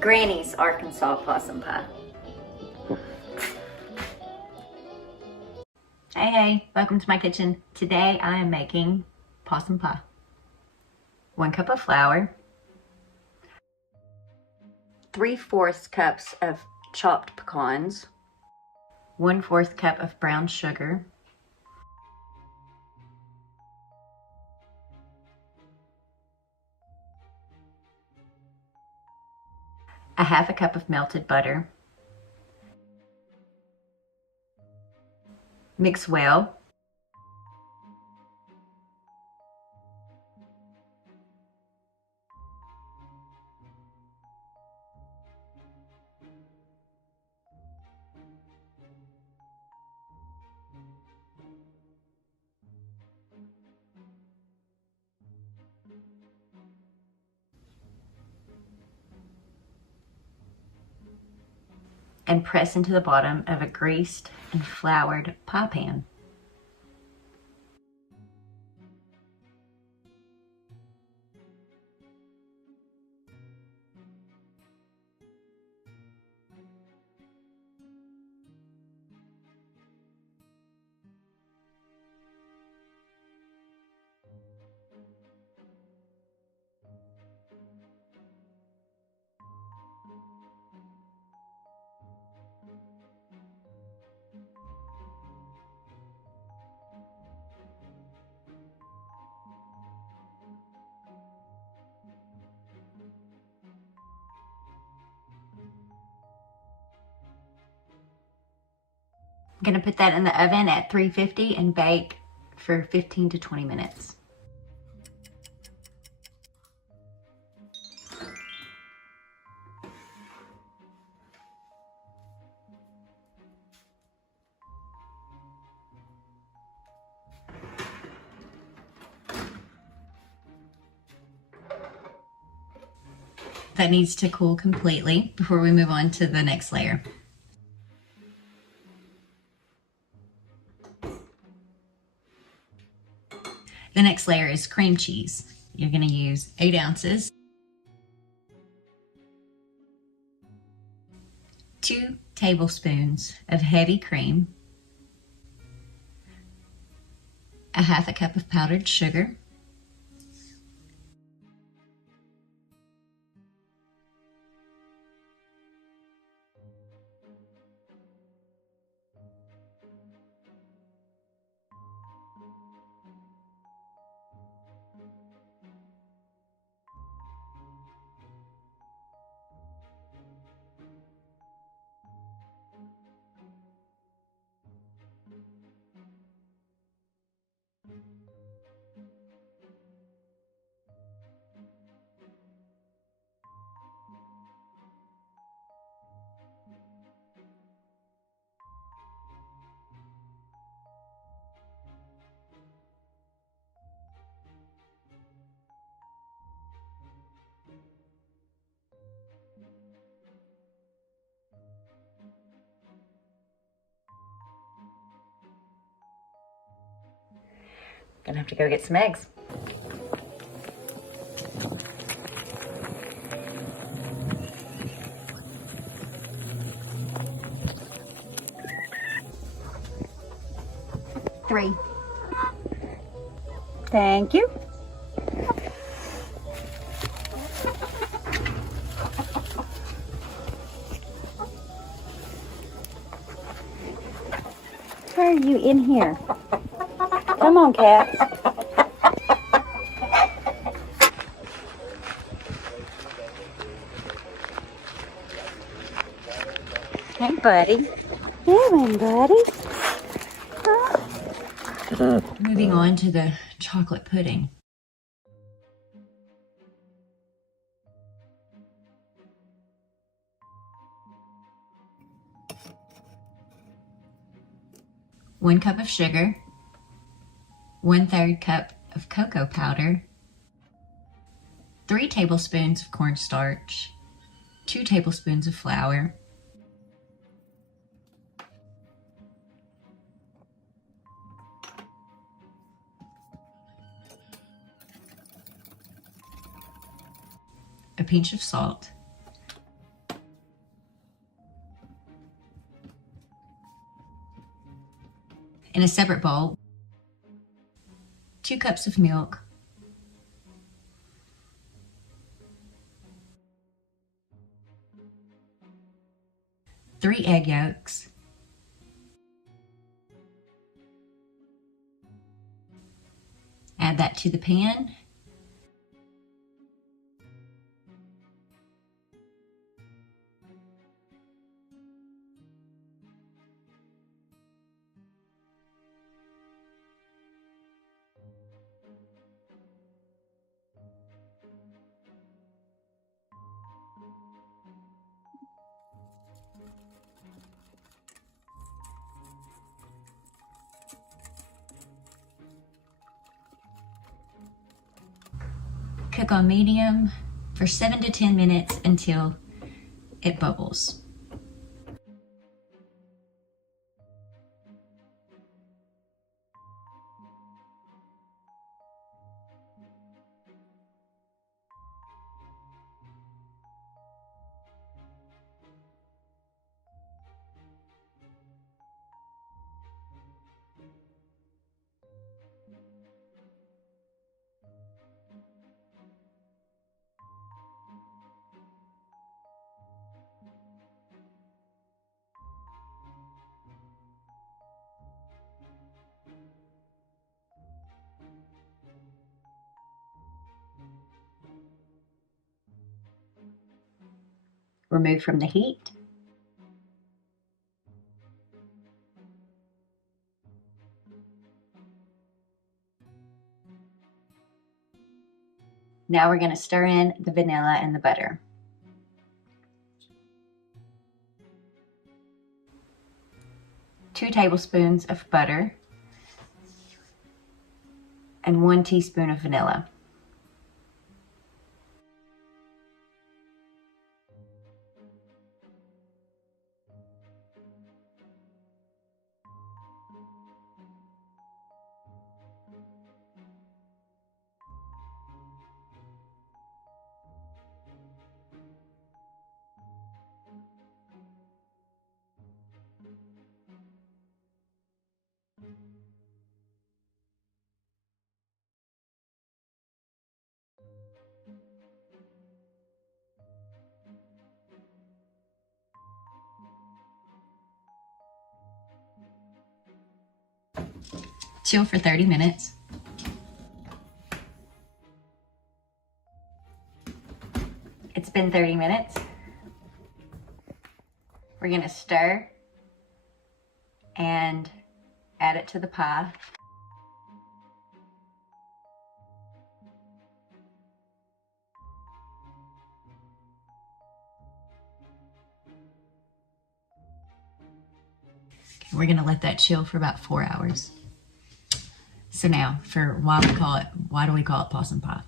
Granny's Arkansas Opossum Pie. Hey, welcome to my kitchen. Today I am making possum pie. 1 cup of flour, 3/4 cups of chopped pecans, 1/4 cup of brown sugar, a 1/2 cup of melted butter. Mix well. And press into the bottom of a greased and floured pie pan. I'm gonna put that in the oven at 350 and bake for 15 to 20 minutes. That needs to cool completely before we move on to the next layer. The next layer is cream cheese. You're going to use 8 ounces, 2 tablespoons of heavy cream, a 1/2 cup of powdered sugar, gonna have to go get some eggs. Three. Thank you. Why are you in here? Come on, cats. Hey, buddy. Hey, buddy. Moving on to the chocolate pudding. One cup of sugar, 1/3 cup of cocoa powder, 3 tablespoons of cornstarch, 2 tablespoons of flour, a pinch of salt, In a separate bowl, 2 cups of milk, 3 egg yolks, add that to the pan. Cook on medium for 7 to 10 minutes until it bubbles. Remove from the heat. Now we're going to stir in the vanilla and the butter. Two tablespoons of butter and 1 teaspoon of vanilla. Chill for 30 minutes. It's been 30 minutes. We're gonna stir and add it to the pie. We're gonna let that chill for about 4 hours. So now, for why do we call it possum pie?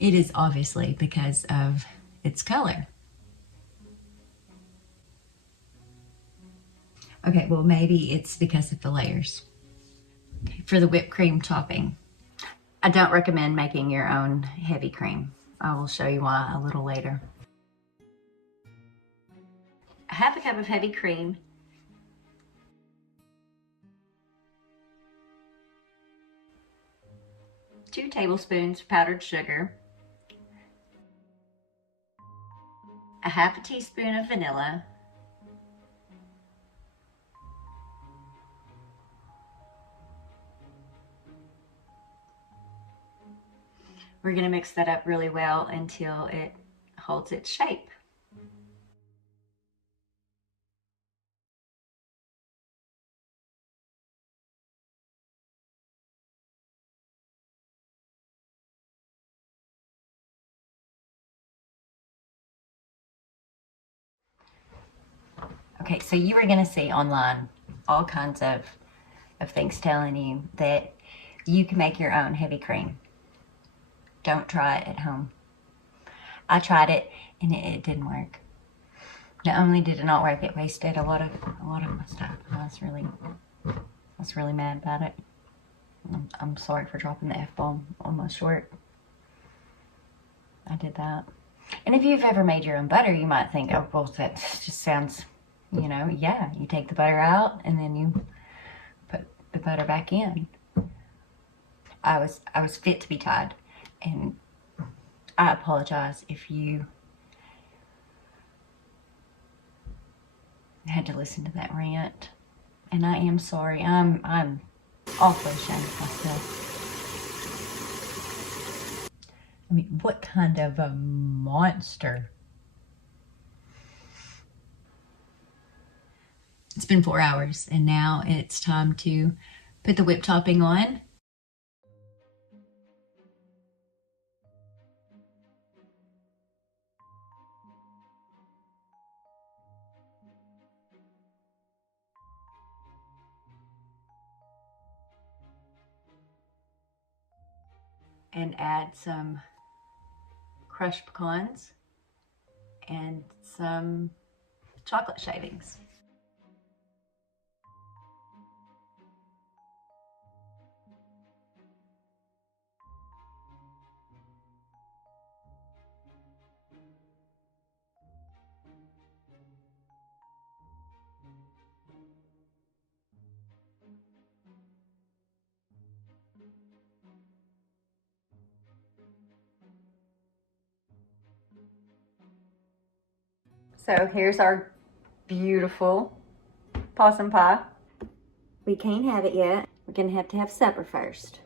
It is obviously because of its color. Okay, well maybe it's because of the layers. Okay, for the whipped cream topping, I don't recommend making your own heavy cream. I will show you why a little later. Half a cup of heavy cream, two tablespoons powdered sugar, a half a teaspoon of vanilla, we're going to mix that up really well until it holds its shape. Okay, so you are going to see online all kinds of things telling you that you can make your own heavy cream. Don't try it at home. I tried it and it didn't work. Not only did it not work, it wasted a lot of my stuff. I was really mad about it. I'm sorry for dropping the F-bomb on my short. I did that. And if you've ever made your own butter, you might think, oh, well, that just sounds, you know, yeah, you take the butter out and then you the butter back in. I was fit to be tied, and I apologize if you had to listen to that rant, and I am sorry. I'm awfully ashamed of myself. I mean, what kind of a monster? It's been 4 hours, and now it's time to put the whip topping on. And add some crushed pecans and some chocolate shavings. So here's our beautiful possum pie. We can't have it yet. We're gonna have to have supper first.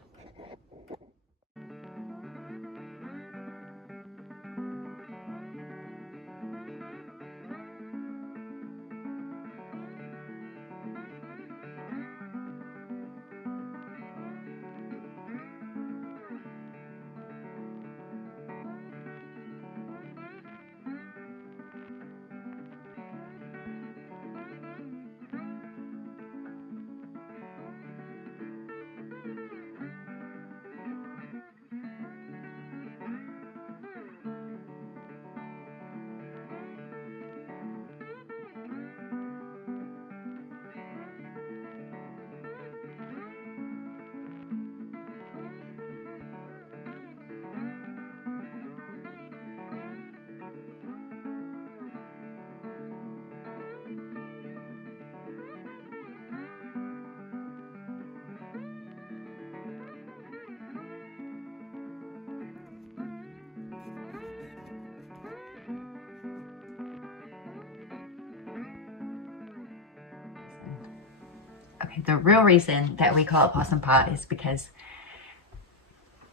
Okay, the real reason that we call it possum pie is because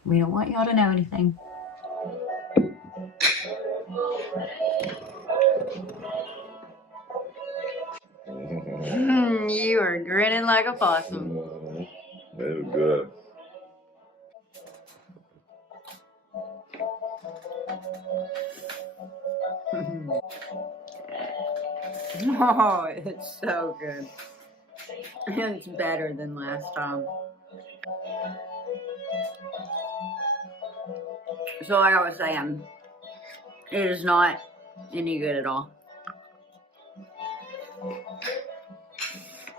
we don't want y'all to know anything. You are grinning like a possum. Very good. Oh, it's so good. It's better than last time. So like I was saying, it is not any good at all.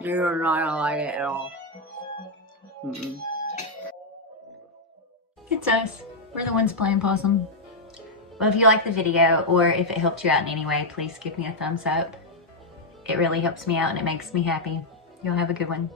You're not gonna like it at all. It's us. We're the ones playing possum. Well, if you like the video or if it helped you out in any way, please give me a thumbs up. It really helps me out and it makes me happy. You'll have a good one.